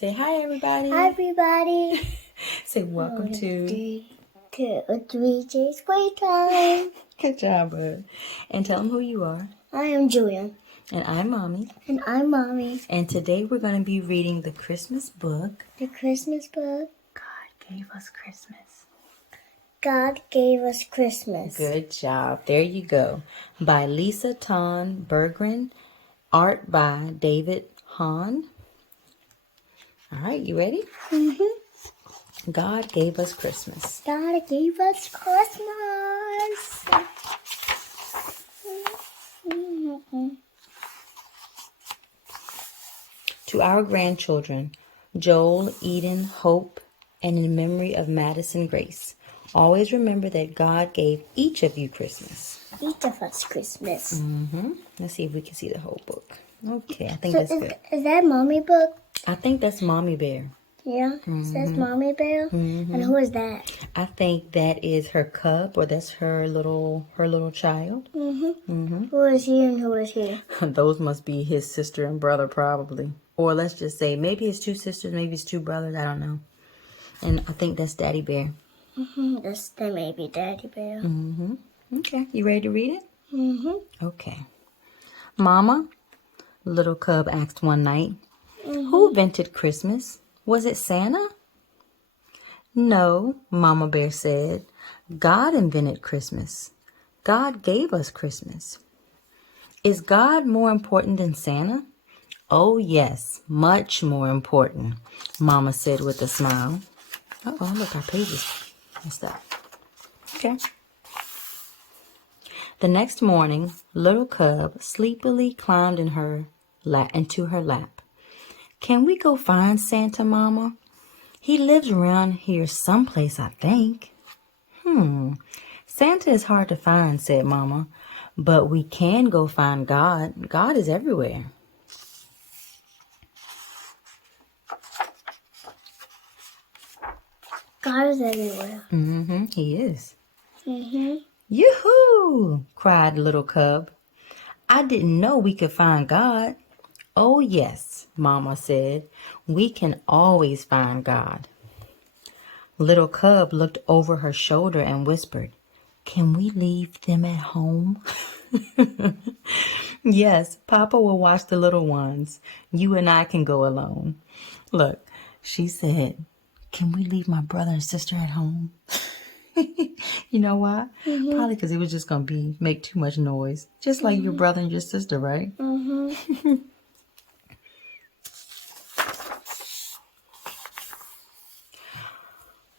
Say hi, everybody. Hi, everybody. Say welcome to 3 days playtime. Good job, bud. And tell them who you are. I am Julia. And I'm Mommy. And I'm Mommy. And today we're going to be reading the Christmas book. The Christmas book. God gave us Christmas. God gave us Christmas. Good job. There you go. By Lisa Tawn Begren. Art by David Hohn. All right, you ready? Mm-hmm. God gave us Christmas. God gave us Christmas. To our grandchildren, Joel, Eden, Hope, and in memory of Madison Grace, always remember that God gave each of you Christmas. Each of us Christmas. Let's see if we can see the whole book. Okay, I think that's good. Is that Mommy book? I think that's Mommy Bear. Yeah, it says Mommy Bear. And who is that? I think that is her cub, or that's her little child. Who is he and who is he? Those must be his sister and brother, probably. Or let's just say maybe it's two sisters, maybe it's two brothers. I don't know. And I think that's Daddy Bear. That may be Daddy Bear. Okay, you ready to read it? Mm-hmm. Okay. Mama, little cub asked one night, who invented Christmas? Was it Santa? No, Mama Bear said. God invented Christmas. God gave us Christmas. Is God more important than Santa? Oh, yes, much more important, Mama said with a smile. Uh-oh, look, our page is messed up. Okay. The next morning, little cub sleepily climbed into her lap. Can we go find Santa, Mama? He lives around here someplace, I think. Santa is hard to find, said Mama, but we can go find God. God is everywhere. God is everywhere. He is. Mm-hmm. Yoo-hoo! Cried little cub. I didn't know we could find God. Oh, yes, Mama said. We can always find God. Little cub looked over her shoulder and whispered, can we leave them at home? Yes, Papa will watch the little ones. You and I can go alone. Look, she said, can we leave my brother and sister at home? You know why? Probably because it was just going to make too much noise. Just like your brother and your sister, right?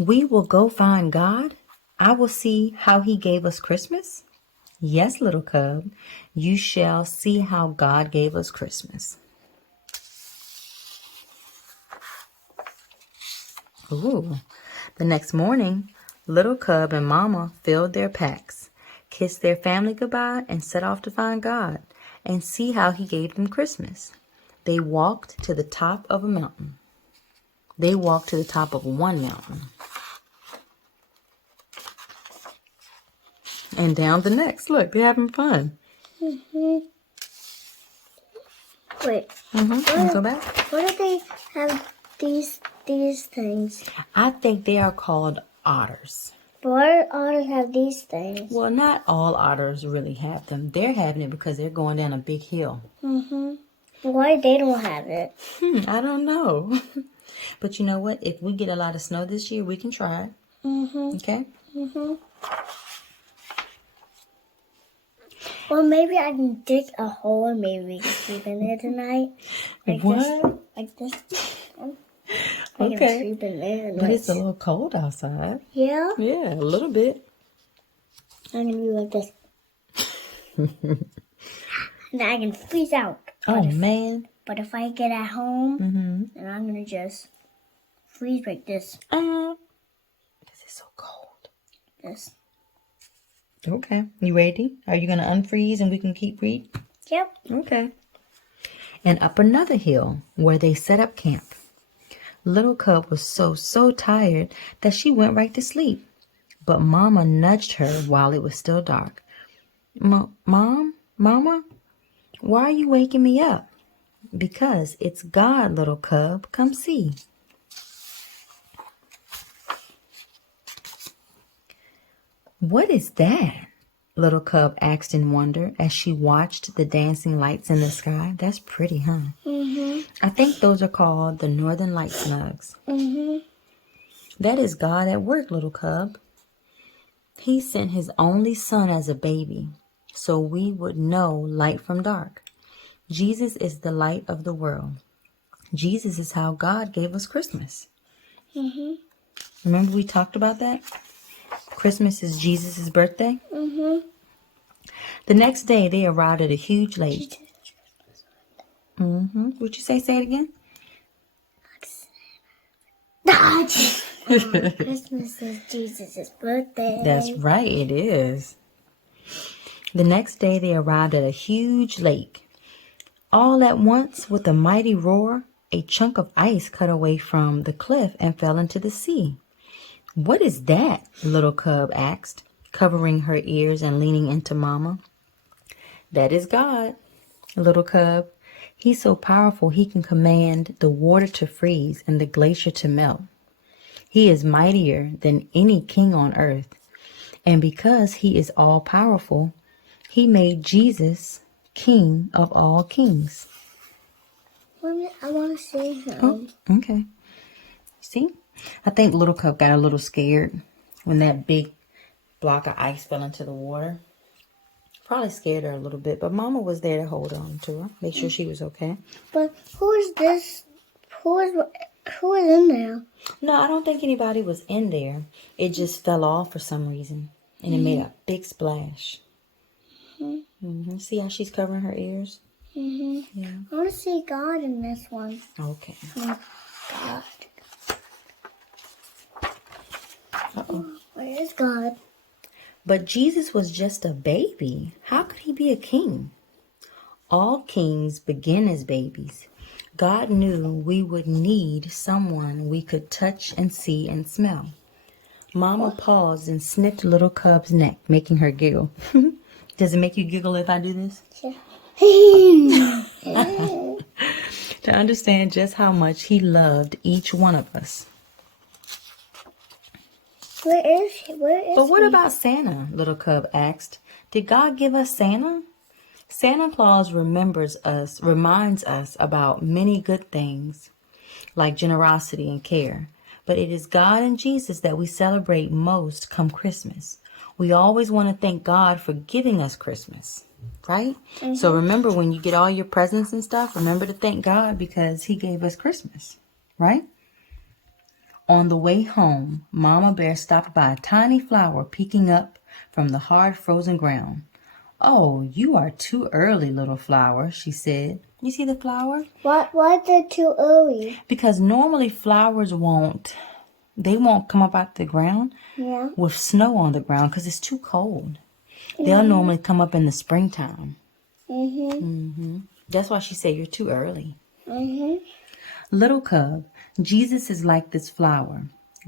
We will go find God. I will see how he gave us Christmas. Yes, little cub, you shall see how God gave us Christmas. Ooh. The next morning, little cub and Mama filled their packs, kissed their family goodbye, and set off to find God and see how he gave them Christmas. They walked to the top of a mountain. They walked to the top of one mountain. And down the next. Look, they're having fun. Wait. Wanna go back? What do they have these things? I think they are called otters. But why do otters have these things? Well, not all otters really have them. They're having it because they're going down a big hill. But why they don't have it? I don't know. But you know what? If we get a lot of snow this year, we can try it. Okay? Well, maybe I can dig a hole and maybe we can sleep in there tonight. What? Like this. I Okay. can sleep in there. But it's a little cold outside. Yeah? Yeah, a little bit. I'm going to be like this. And I can freeze out. Oh, man. But if I get at home, then I'm going to just freeze like this. Because it's so cold. This. Okay. You ready? Are you going to unfreeze and we can keep reading? Yep. Okay. And up another hill where they set up camp. Little cub was so tired that she went right to sleep. But Mama nudged her while it was still dark. Mama, why are you waking me up? Because it's God, little cub. Come see. What is that? Little cub asked in wonder as she watched the dancing lights in the sky. That's pretty, huh? I think those are called the Northern Light Snugs. That is God at work, little cub. He sent his only son as a baby so we would know light from dark. Jesus is the light of the world. Jesus is how God gave us Christmas. Remember we talked about that? Christmas is Jesus' birthday. The next day, they arrived at a huge lake. Would you say it again? Christmas is Jesus' birthday. That's right, it is. The next day, they arrived at a huge lake. All at once, with a mighty roar, a chunk of ice cut away from the cliff and fell into the sea. What is that? Little cub asked, covering her ears and leaning into Mama. That is God, little cub. He's so powerful he can command the water to freeze and the glacier to melt. He is mightier than any king on earth. And because he is all powerful, he made Jesus king of all kings. I want to see him. Oh, okay. See? I think little cub got a little scared when that big block of ice fell into the water. Probably scared her a little bit, but Mama was there to hold on to her, make sure she was okay. But who is this? Who is in there? No, I don't think anybody was in there. It just fell off for some reason, and it made a big splash. See how she's covering her ears? Yeah. I want to see God in this one. Okay. God. Uh-oh. Where is God? But Jesus was just a baby. How could he be a king? All kings begin as babies. God knew we would need someone we could touch and see and smell. Mama paused and sniffed little cub's neck, making her giggle. Does it make you giggle if I do this? To understand just how much he loved each one of us. Where is he? But what about Santa? Little cub asked. Did God give us Santa? Santa Claus reminds us about many good things, like generosity and care. But it is God and Jesus that we celebrate most come Christmas. We always want to thank God for giving us Christmas, right? So remember, when you get all your presents and stuff, remember to thank God because he gave us Christmas, right? On the way home, Mama Bear stopped by a tiny flower peeking up from the hard frozen ground. Oh, you are too early, little flower, she said. You see the flower? Why is it too early? Because normally flowers won't come up out the ground with snow on the ground because it's too cold. They'll normally come up in the springtime. That's why she said you're too early. Little cub, Jesus is like this flower,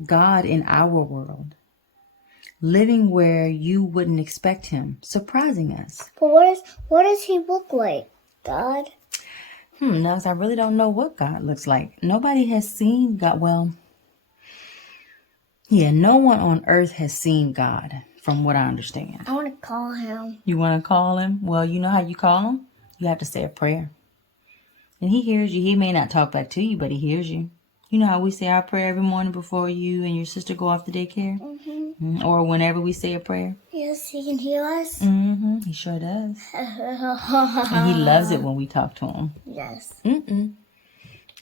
God in our world, living where you wouldn't expect him, surprising us. But what does he look like, God? Nels, I really don't know what God looks like. Nobody has seen God. Well, no one on earth has seen God, from what I understand. I want to call him. You want to call him? Well, you know how you call him? You have to say a prayer. And he hears you. He may not talk back to you, but he hears you. You know how we say our prayer every morning before you and your sister go off to daycare? Or whenever we say a prayer? Yes, he can hear us. He sure does. And he loves it when we talk to him. Yes.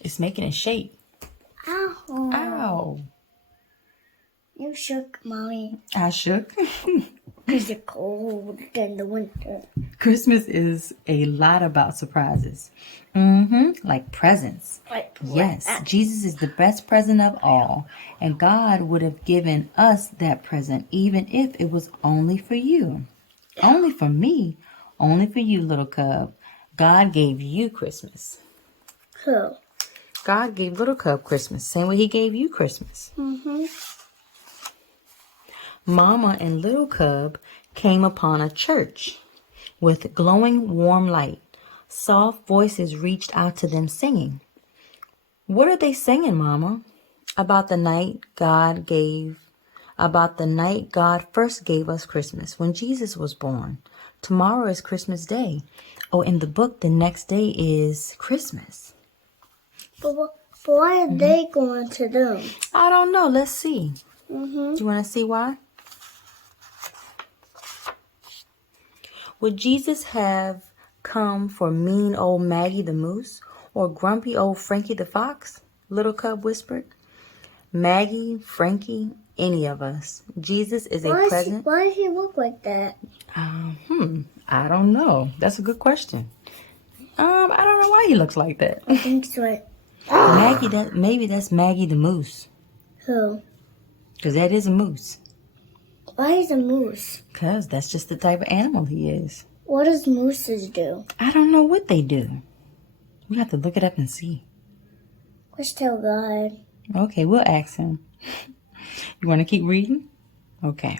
It's making a shape. Ow. Ow. You shook, Mommy. I shook. Because you're cold in the winter. Christmas is a lot about surprises. Like presents. Yes, Jesus is the best present of all. And God would have given us that present even if it was only for you. Only for me. Only for you, little cub. God gave you Christmas. Who? God gave little cub Christmas. Same way he gave you Christmas. Mama and little cub came upon a church with glowing warm light. Soft voices reached out to them singing. What are they singing, Mama? About the night God first gave us Christmas, when Jesus was born. Tomorrow is Christmas Day. Oh, in the book, the next day is Christmas. But why are they going to them? I don't know. Let's see. Do you want to see why? Would Jesus have come for mean old Maggie the moose or grumpy old Frankie the fox? Little Cub whispered. Maggie, Frankie, any of us. Jesus is a present. Why does he look like that? I don't know. That's a good question. I don't know why he looks like that. I think so. Maybe that's Maggie the moose. Who? Because that is a moose. Why is a moose? Because that's just the type of animal he is. What does mooses do? I don't know what they do. We have to look it up and see. Let's tell God. Okay, we'll ask him. You want to keep reading? Okay.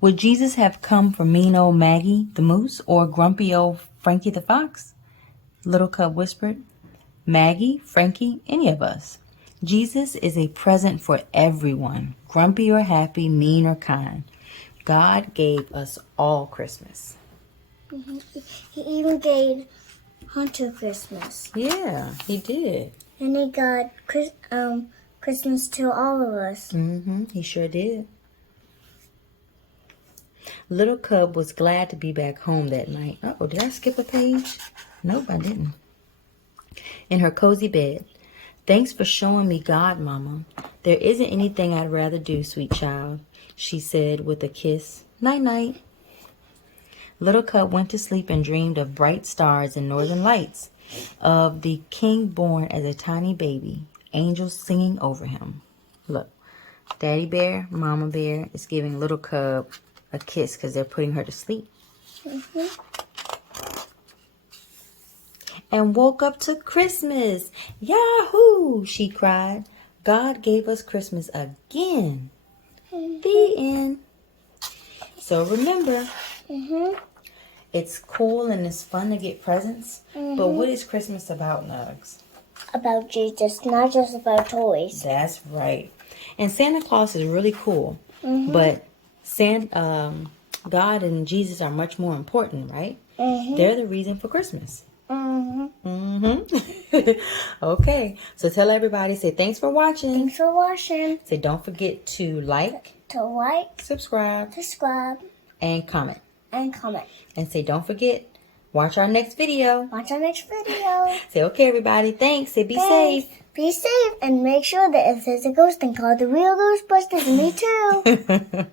Would Jesus have come for mean old Maggie the moose or grumpy old Frankie the fox? Little Cub whispered. Maggie, Frankie, any of us. Jesus is a present for everyone, grumpy or happy, mean or kind. God gave us all Christmas. He even gave Hunter Christmas. Yeah, he did. And he got Christmas to all of us. He sure did. Little Cub was glad to be back home that night. Uh-oh, did I skip a page? Nope, I didn't. In her cozy bed. Thanks for showing me God, Mama. There isn't anything I'd rather do, sweet child, she said with a kiss. Night-night. Little Cub went to sleep and dreamed of bright stars and northern lights, of the king born as a tiny baby, angels singing over him. Look, Daddy Bear, Mama Bear is giving Little Cub a kiss because they're putting her to sleep. And woke up to Christmas. Yahoo! She cried. God gave us Christmas again. The end. So remember, it's cool and it's fun to get presents. But what is Christmas about, Nugs? About Jesus, not just about toys. That's right. And Santa Claus is really cool. But God and Jesus are much more important, right? They're the reason for Christmas. Okay, so tell everybody, say thanks for watching. Thanks for watching. Say don't forget to like, subscribe, and comment. And say don't forget, watch our next video. Say okay, everybody, thanks. Say be safe. Be safe and make sure that if there's a ghost, then call the real Ghostbusters. Me too.